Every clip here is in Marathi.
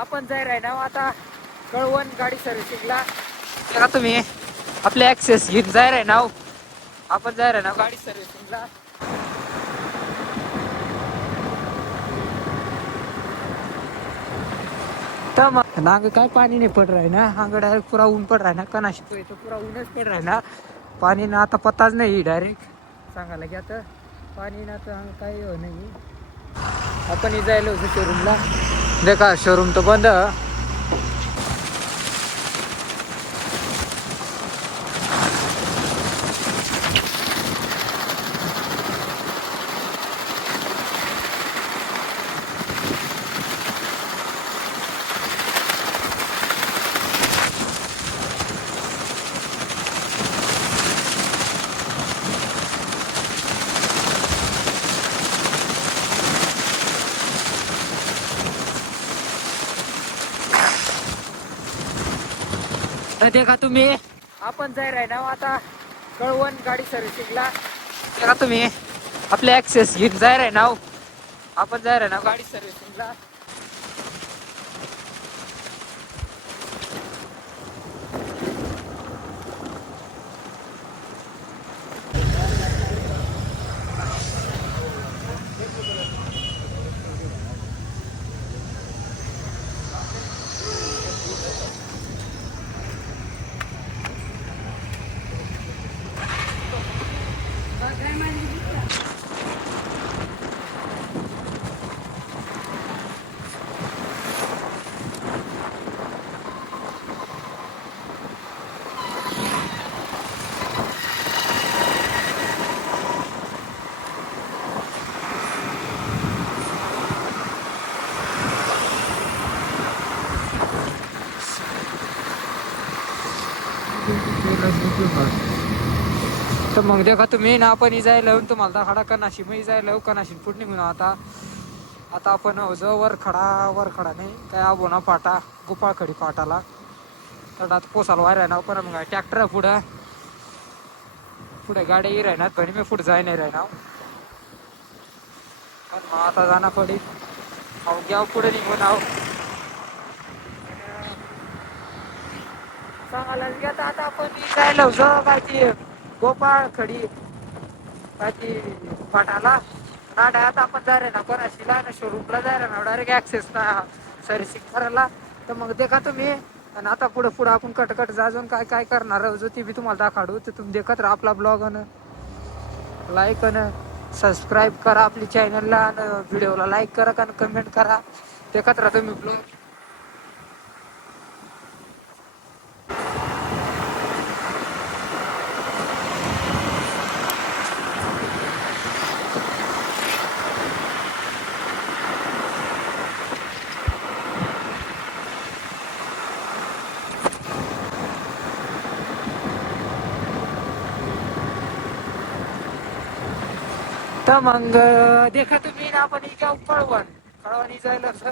आपण जाय राय ना आता कळवण गाडी सर्व्हिसिंगला. बघा तुम्ही आपले ऍक्सेस घेऊन जाय राय ना. आपण जाय राय ना गाडी सर्व्हिसिंगला. तर मग नांग काय पाणी नाही पड रहा ना. आंग डायरेक्ट पुरा ऊन पड रहा ना. कनाशी तो पुरा ऊनच पड रहा ना. पाणी ना आता पत्ताच नाही डायरेक्ट सांगायला की आता पाणी ना तर काही नाही. आपण जायला होतो शोरूमला. देखा शोरूम तो बंद. देखा तुम्ही आपण जाय राय ना आता कळवण गाडी सर्व्हिसिंगला. देखा तुम्ही आपले ऍक्सेस घेऊन जाय राय ना. आपण जाय राय ना गाडी सर्व्हिसिंगला. तर मग देखा तुम्ही ना आपण जायला येऊन तुम्हाला दाखडा कनाशी मी जायला येऊ कनाशी फुट निघून आता आपण जो वरखडा नाही काय आबोना पाटा गोपाळखडी पाटाला. तर आता पोसाला वायर ना पण मग ट्रॅक्टर पुढे गाडी राहणार पण मी पुढे जाय नाही राहणार. पण मग आता जाणं पडेल. घ्या पुढे निघून सांगायला गेलं आता आपण जायला होतं काय ती गोपाळ खडी काय ती पाटाला ना आता आपण जाय रे ना कोणाशीला ना शोरूमला जाय रे ना डायरेक्ट ऍक्सेस ना सर्व्हिसिंग करायला. तर मग देखा तुम्ही आणि आता पुढं आपण कटकट जाजून काय काय करणार जो ती बी तुम्हाला दाखवू. तर तुम्ही देखत राहा आपला ब्लॉग लाईक आणि सबस्क्राईब करा आपली चॅनलला आणि व्हिडिओला लाईक करा आणि कमेंट करा. देखत राहा तुम्ही ब्लॉग. तर मग देखा तुम्ही ना आपण जाऊ कळवण जायला असं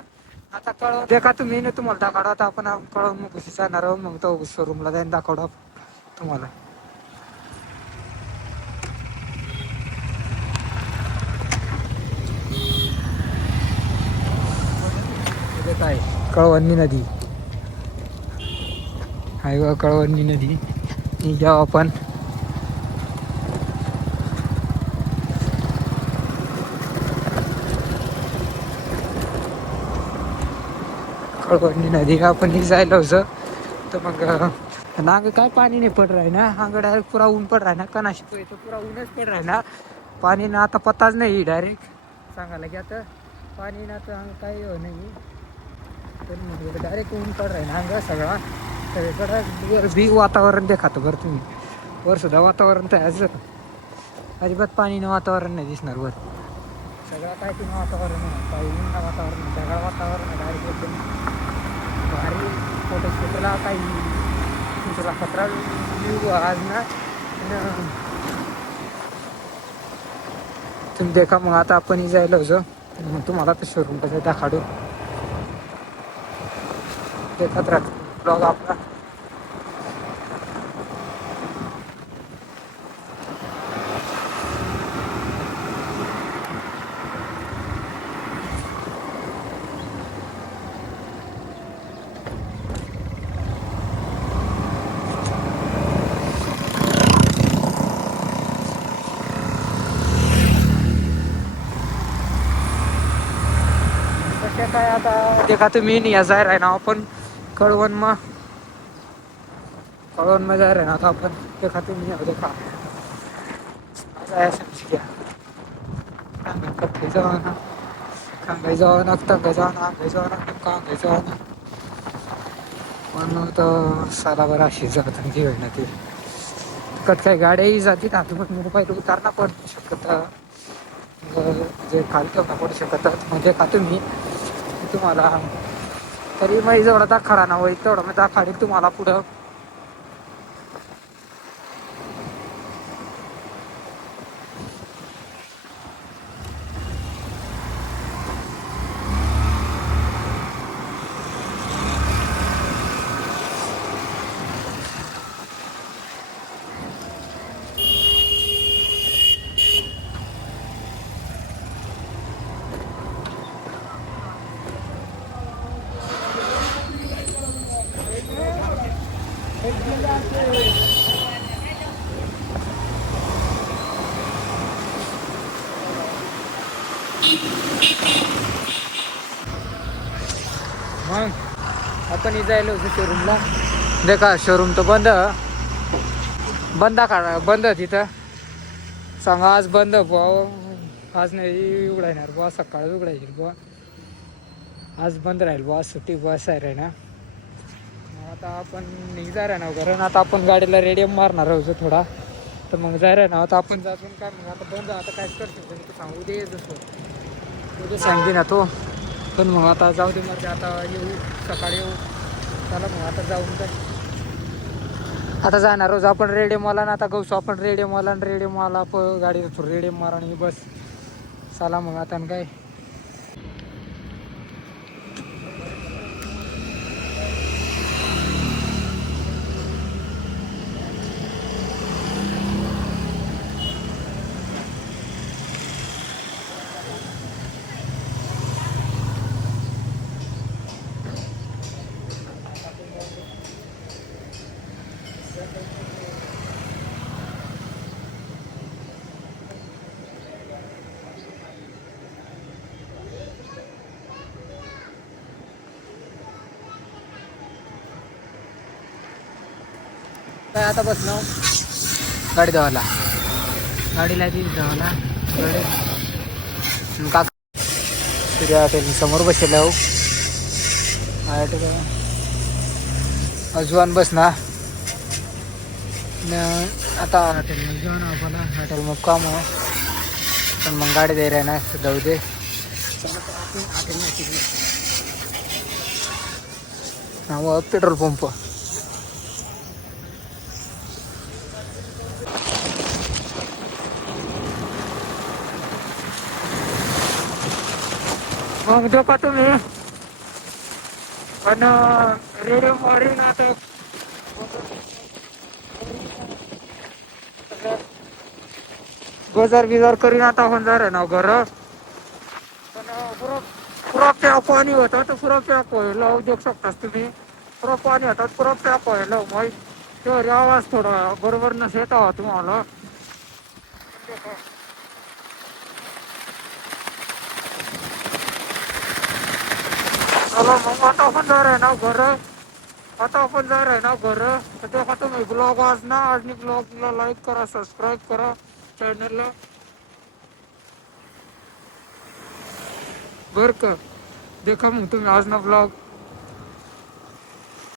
आता कळवण देखा तुम्ही ना तुम्हाला दाखवतो. आता आपण कळवण मग घुशी जाणार आहोत. मग तो शोरूमला जाईन दाखवतो तुम्हाला. काय कळवणी नदी हाय व कळवणी नदी जाऊ आपण. कळवणी नदी आपण जायला होतं. तर मग नांग काय पाणी नाही पड रहा ना. आंग डायरेक्ट पुरा ऊन पड रहा ना. कनाशी तो पुरा ऊनच पड रहा ना. पाणी ना आता पत्ताच नाही डायरेक्ट सांगायला की आता पाणी ना तर काही नाही. तर मग डायरेक्ट ऊन पड रहा ना अंग सगळा. सगळीकडं बी वातावरण देखातं बरं तुम्ही. वर सुद्धा वातावरण तर अजिबात पाणी ना वातावरण नाही दिसणार वर. सगळं काय तुम्ही वातावरण आहे काही ऊन वातावरण सगळं वातावरण डायरेक्ट एकदम भारी फोटोशूटला काही तुमचा 17 व्ह्यू आज ना. तुम्ही देखा मग आता आपण जायला होतं. मग तुम्हाला तर शोरूम कसं दाखवू. देखत राहा ब्लॉग आपला. देखा तुम्ही नहीं या जाय रहे ना अपन कळवण में जा रहे ना तो अपन देखा तुम्ही अब देखा मजा ऐसा कुछ क्या कांगाई जावाना तंगाई जावाना पण तो साला बरा अशी जात ती होईना ती कट काही गाड्याही जाते ना तुम्ही मग पहिले उतारणा पडू शकत जे खाली ठेवणं पडू शकत म्हणजे का तुम्ही तुम्हाला तरी मग जेवढा दाखाडा ना होईल तेवढा मग दाखाडील तुम्हाला पुढं मग आपण जायला होतो शोरूमला देखा शोरूम तो बंद तिथं सांगा आज बंद बुवा आज नाही उघडायणार बुवा सकाळी उघडायची बुवा आज बंद राहील बुवा सुट्टी बस आहे ना मग आता आपण निघणार आहे ना कारण आता आपण गाडीला रेडियम मारणार आहोत थोडा तर मग जाय ना आता आपण जाऊन काय मग आता बंद आता काय करतो तू सांग उद्या येत असतो उद्या सांगते ना तो पण मग आता जाऊ दे मग आता येऊ सकाळी येऊ चला मग आता जाऊन काय आता जाणार रोज आपण रेडियमवाला ना आता गौसो आपण रेडियमवाला गाडी रेडियम मारा आणि बस चला मग आता काय काय आता बसलो गाडी धावाला गाडीला धावाला गाडी का सूर्या हॉटेल समोर बसले हो अजवान बस ना आता हॉटेल जेवण आपण हॉटेल मग काम आहे पण मग गाडी दे रहा ना जाऊ दे हा पेट्रोल पंप मग देखा तुम्ही पण रेडिओ मॉडेल ना तर गजार करीन आता होऊन जा रे ना घर पण पुरा पॅक पाणी होतं तर पुरा पॅक व्हायला देऊ शकतास तुम्ही पुरा पाणी होतात पुरा पॅक व्हायला मग तेव्हा आवाज थोडा बरोबर नसेल हवा तुम्हाला चला मग आता आपण जा रहे ना घर आता आपण जा रहे ना घर तर देखा तुम्ही ब्लॉग आज ना आज ब्लॉगला लाईक करा सबस्क्राईब करा चॅनलला बरं का देखा मग तुम्ही आज ना ब्लॉग